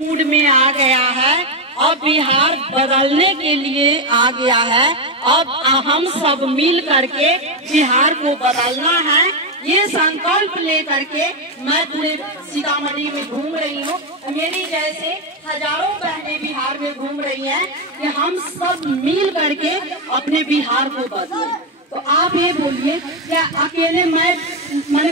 Mood में आ गया है। अब बिहार बदलने के लिए आ गया है। अब हम सब मिल करके बिहार को बदलना है। ये संकल्प लेकर के मैं पूरे सीतामढ़ी में घूम रही हूँ। मेरी जैसे हजारों बहनें बिहार में घूम रही हैं कि हम सब मिल करके अपने बिहार को बदलें। तो आप ये बोलिए, क्या अकेले मैं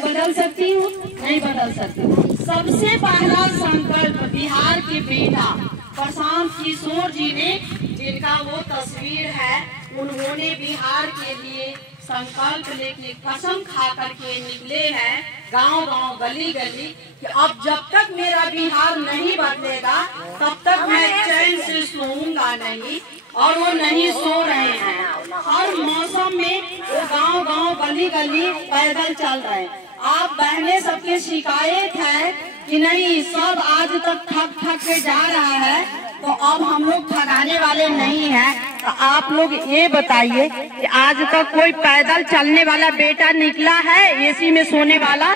बदल सकती हूँ? नहीं बदल सकती। सबसे पहला संकल्प बिहार के बेटा प्रशांत किशोर जी ने, जिनका वो तस्वीर है, उन्होंने बिहार के लिए संकल्प लेके कसम खा करके निकले हैं गांव गांव गली गली कि अब जब तक मेरा बिहार नहीं बदलेगा तब तक मैं चैन से सोऊंगा नहीं। और वो नहीं सो रहे हैं। हर मौसम में वो गांव गांव गली गली पैदल चल रहे हैं। आप बहनें सबके शिकायत है कि नहीं सब आज तक ठग ठग के जा रहा है, तो अब हम लोग ठगाने वाले नहीं हैं। तो आप लोग ये बताइए कि आज तक कोई पैदल चलने वाला बेटा निकला है? एसी में सोने वाला,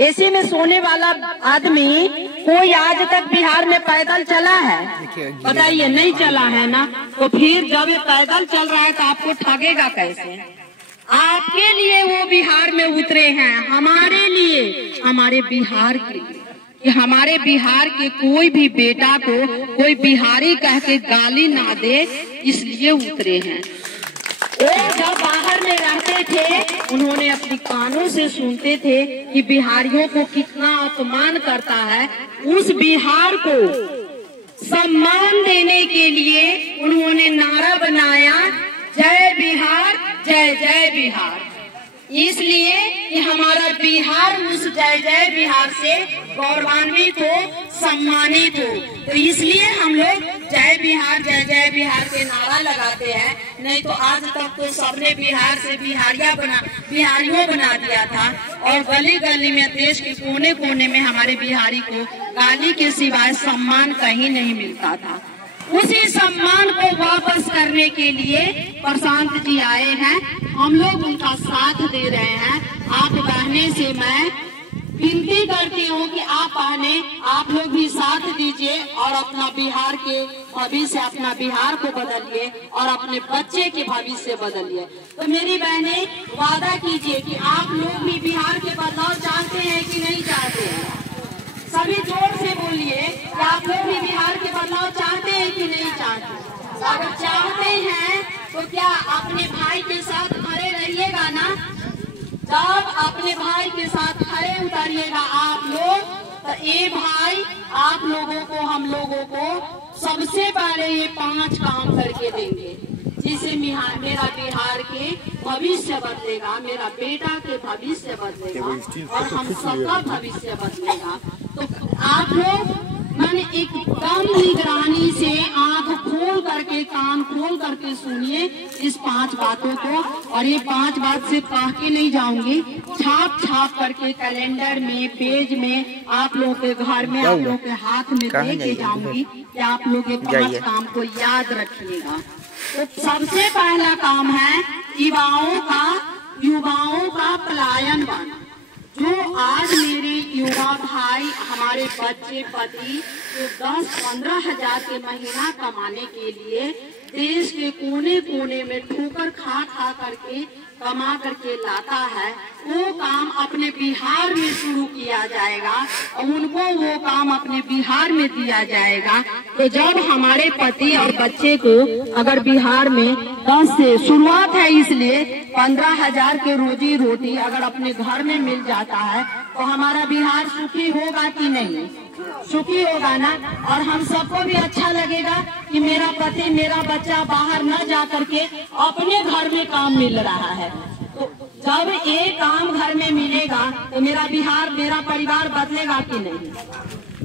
एसी में सोने वाला आदमी कोई आज तक बिहार में पैदल चला है? बताइए, नहीं चला है ना। तो फिर जब ये पैदल चल रहा है तो आपको ठगेगा कैसे? आपके लिए वो बिहार में उतरे हैं, हमारे लिए, हमारे बिहार के लिए, कि हमारे बिहार के कोई भी बेटा को कोई बिहारी कह के गाली ना दे, इसलिए उतरे हैं। वो जब बाहर में रहते थे उन्होंने अपनी कानों से सुनते थे कि बिहारियों को कितना अपमान करता है। उस बिहार को सम्मान देने के लिए उन्होंने नारा बनाया, जय बिहार, जय जय बिहार। इसलिए कि हमारा बिहार उस जय जय बिहार से गौरवान्वित हो, सम्मानित हो। तो इसलिए हम लोग जय बिहार, जय जय बिहार के नारा लगाते हैं। नहीं तो आज तक तो सबने बिहार से बिहारियों बना दिया था। और गली गली में, देश के कोने कोने में हमारे बिहारी को गाली के सिवाय सम्मान कहीं नहीं मिलता था। उसी सम्मान को वापस करने के लिए प्रशांत जी आए हैं। हम लोग उनका साथ दे रहे हैं। आप बहने से मैं विनती करती हूँ कि आप बहने, आप लोग भी साथ दीजिए और अपना बिहार के भविष्य, अपना बिहार को बदलिए और अपने बच्चे के भविष्य बदलिए। तो मेरी बहने वादा कीजिए कि आप लोग भी बिहार के बदलाव चाहते हैं कि नहीं चाहते हैं? सभी जोर से बोलिए कि आप लोग भी बिहार के बदलाव चाहते हैं कि नहीं चाहते? अगर चाहते हैं तो क्या अपने भाई के साथ खड़े रहिएगा ना? जब अपने भाई के साथ खड़े उतरिएगा आप लोग, तो ये भाई आप लोगों को, हम लोगों को सबसे पहले ये 5 काम करके देंगे, जिससे मेरा बिहार के भविष्य बदलेगा, मेरा बेटा के भविष्य बदलेगा और हम सबका भविष्य बदलेगा। तो आप लोग मैंने एकदम निगरानी से आंख खोल करके, कान खोल करके सुनिए इस 5 बातों को। और ये 5 बात सिर्फ कह के नहीं जाऊंगी, छाप छाप करके कैलेंडर में, पेज में, आप लोगों के घर में, आप लोगों के हाथ में दे के जाऊंगी कि आप लोग ये 5 काम को याद रखिएगा। तो सबसे पहला काम है युवाओं का पलायन। जो आज मेरे युवा भाई, हमारे बच्चे पति जो 10-15 हजार के महीना कमाने के लिए देश के कोने कोने में ठोकर खा खा करके कमा करके लाता है, वो काम अपने बिहार में शुरू किया जाएगा और उनको वो काम अपने बिहार में दिया जाएगा। तो जब हमारे पति और बच्चे को अगर बिहार में 10 से शुरुआत है, इसलिए 15 हजार के रोजी रोटी अगर अपने घर में मिल जाता है तो हमारा बिहार सुखी होगा कि नहीं? सुखी होगा ना। और हम सबको भी अच्छा लगेगा कि मेरा पति, मेरा बच्चा बाहर न जा करके अपने घर में काम मिल रहा है। तो जब ये काम घर में मिलेगा तो मेरा बिहार, मेरा परिवार बदलेगा कि नहीं?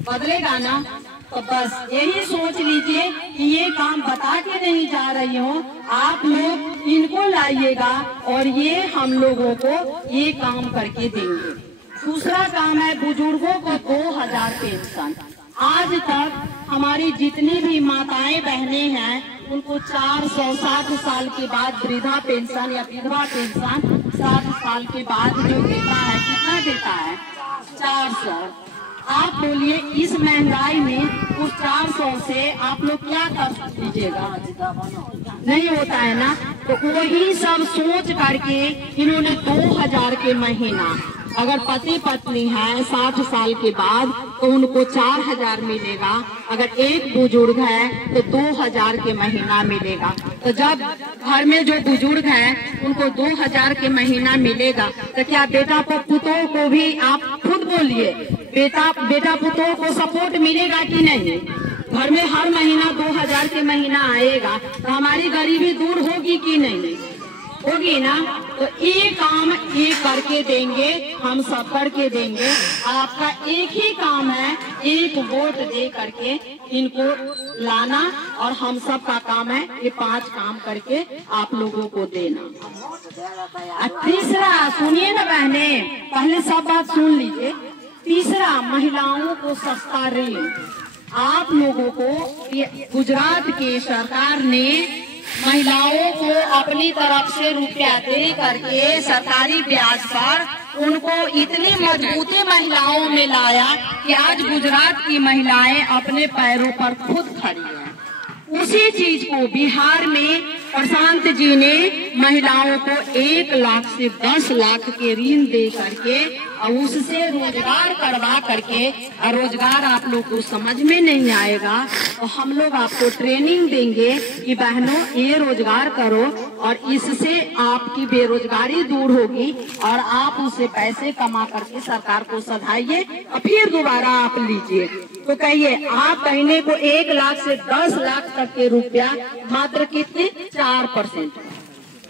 बदलेगा ना। तो बस यही सोच लीजिए कि ये काम बता के नहीं जा रही हूँ, आप लोग इनको लाइएगा और ये हम लोगों को ये काम करके देंगे। दूसरा काम है बुजुर्गों को 2000 पेंशन। आज तक हमारी जितनी भी माताएं बहनें हैं उनको 460 साल के बाद वृद्धा पेंशन या विधवा पेंशन 60 साल के बाद जो देता है, कितना देता है? 400। आप बोलिए इस महंगाई में 500 से आप लोग क्या कर लीजिएगा, नहीं होता है ना। तो वही सब सोच करके इन्होंने 2000 के महीना, अगर पति पत्नी है 60 साल के बाद तो उनको 4000 मिलेगा, अगर एक बुजुर्ग है तो 2000 के महीना मिलेगा। तो जब घर में जो बुजुर्ग है उनको 2000 के महीना मिलेगा, तो क्या बेटा पुतों को भी, आप खुद बोलिए, बेटा पुतों को सपोर्ट मिलेगा कि नहीं? घर में हर महीना 2000 के महीना आएगा तो हमारी गरीबी दूर होगी कि नहीं? होगी ना। तो ये काम ये करके देंगे, हम सब करके देंगे। आपका एक ही काम है, एक वोट दे करके इनको लाना, और हम सब का काम है ये 5 काम करके आप लोगों को देना। तीसरा सुनिए ना बहने, पहले सब बात सुन लीजिए। तीसरा, महिलाओं को सस्ता ऋण। आप लोगों को गुजरात की सरकार ने महिलाओं को अपनी तरफ से रुपया दे करके सरकारी ब्याज पर उनको इतनी मजबूती महिलाओं में लाया कि आज गुजरात की महिलाएं अपने पैरों पर खुद खड़ी हैं। उसी चीज को बिहार में प्रशांत जी ने महिलाओं को 1 लाख से 10 लाख के ऋण दे करके और उससे रोजगार करवा करके, और रोजगार आप लोग को समझ में नहीं आएगा तो हम लोग आपको ट्रेनिंग देंगे कि बहनों ये रोजगार करो और इससे आपकी बेरोजगारी दूर होगी और आप उससे पैसे कमा करके सरकार को सधाइए और फिर दोबारा आप लीजिए। तो कहिए, आप महीने को 1 लाख से 10 लाख तक के रुपया मात्र कितने 4%,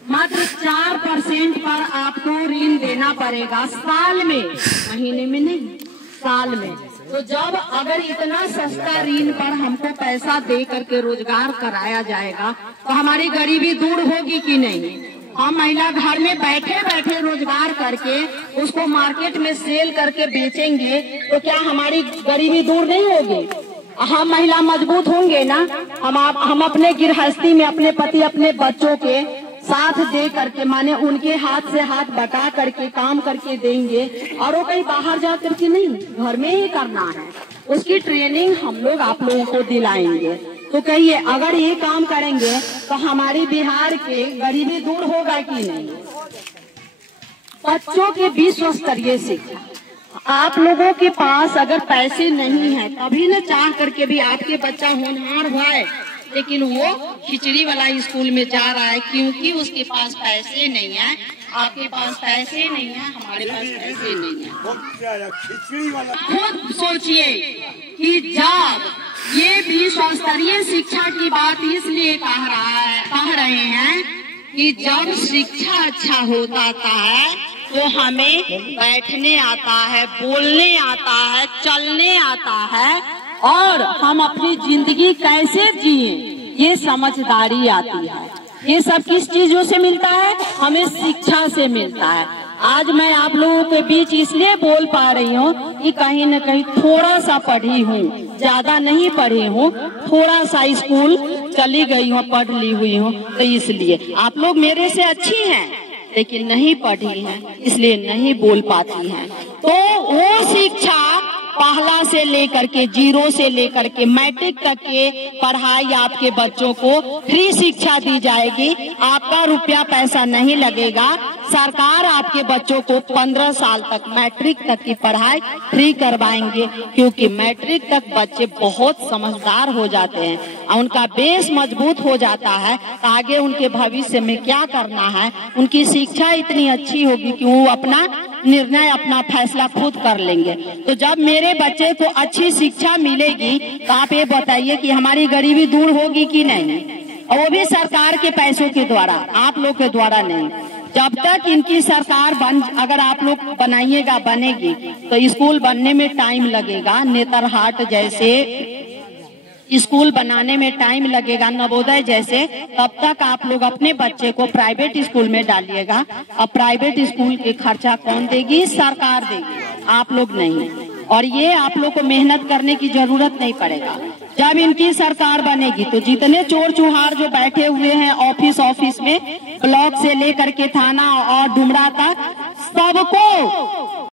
मात्र 4% पर आपको ऋण देना पड़ेगा साल में, महीने में नहीं, साल में। तो जब अगर इतना सस्ता ऋण पर हमको पैसा दे करके रोजगार कराया जाएगा तो हमारी गरीबी दूर होगी कि नहीं? हम महिला घर में बैठे बैठे रोजगार करके उसको मार्केट में सेल करके बेचेंगे तो क्या हमारी गरीबी दूर नहीं होगी? हम महिला मजबूत होंगे ना। हम अपने गृहस्थी में अपने पति अपने बच्चों के साथ दे करके, माने उनके हाथ से हाथ बटा करके काम करके देंगे, और वो कहीं बाहर जा करके नहीं, घर में ही करना है। उसकी ट्रेनिंग हम लोग आप लोगों को दिलाएंगे। तो कहिए, अगर ये काम करेंगे तो हमारी बिहार के गरीबी दूर होगा कि नहीं? बच्चों के विश्व स्तरीय शिक्षा। आप लोगों के पास अगर पैसे नहीं है तभी न चाह करके भी आपके बच्चा होनहार हुआ है, लेकिन वो खिचड़ी वाला स्कूल में जा रहा है क्योंकि उसके पास पैसे नहीं है। आपके पास पैसे नहीं है, हमारे पास पैसे नहीं है। खिचड़ी वाला खुद सोचिए कि जब ये विश्व स्तरीय शिक्षा की बात इसलिए कह रहे हैं कि जब शिक्षा अच्छा होता है तो हमें बैठने आता है, बोलने आता है, चलने आता है, और हम अपनी जिंदगी कैसे जिए ये समझदारी आती है। ये सब किस चीजों से मिलता है? हमें शिक्षा से मिलता है। आज मैं आप लोगों के बीच इसलिए बोल पा रही हूँ कि कहीं न कहीं थोड़ा सा पढ़ी हूँ, ज्यादा नहीं पढ़ी हूँ, थोड़ा सा स्कूल चली गई हूँ, पढ़ ली हुई हूँ, तो इसलिए आप लोग मेरे से अच्छी हैं लेकिन नहीं पढ़ी हैं, इसलिए नहीं बोल पाती हैं। तो वो शिक्षा पहला से लेकर के 0 से लेकर के मैट्रिक तक के पढ़ाई आपके बच्चों को फ्री शिक्षा दी जाएगी। आपका रुपया पैसा नहीं लगेगा। सरकार आपके बच्चों को 15 साल तक मैट्रिक तक की पढ़ाई फ्री करवाएंगे, क्योंकि मैट्रिक तक बच्चे बहुत समझदार हो जाते हैं और उनका बेस मजबूत हो जाता है। आगे उनके भविष्य में क्या करना है, उनकी शिक्षा इतनी अच्छी होगी कि वो अपना निर्णय, अपना फैसला खुद कर लेंगे। तो जब मेरे बच्चे को अच्छी शिक्षा मिलेगी तो आप ये बताइए कि हमारी गरीबी दूर होगी कि नहीं? और वो भी सरकार के पैसों के द्वारा, आप लोग के द्वारा नहीं। जब तक इनकी सरकार अगर आप लोग बनाइएगा, बनेगी, तो स्कूल बनने में टाइम लगेगा। नेतरहाट जैसे स्कूल बनाने में टाइम लगेगा, नवोदय जैसे, तब तक आप लोग अपने बच्चे को प्राइवेट स्कूल में डालिएगा। अब प्राइवेट स्कूल के खर्चा कौन देगी? सरकार देगी, आप लोग नहीं। और ये आप लोग को मेहनत करने की जरूरत नहीं पड़ेगा। जब इनकी सरकार बनेगी तो जितने चोर चुहार जो बैठे हुए हैं ऑफिस में, ब्लॉक से लेकर के थाना और डुमरा तक, सबको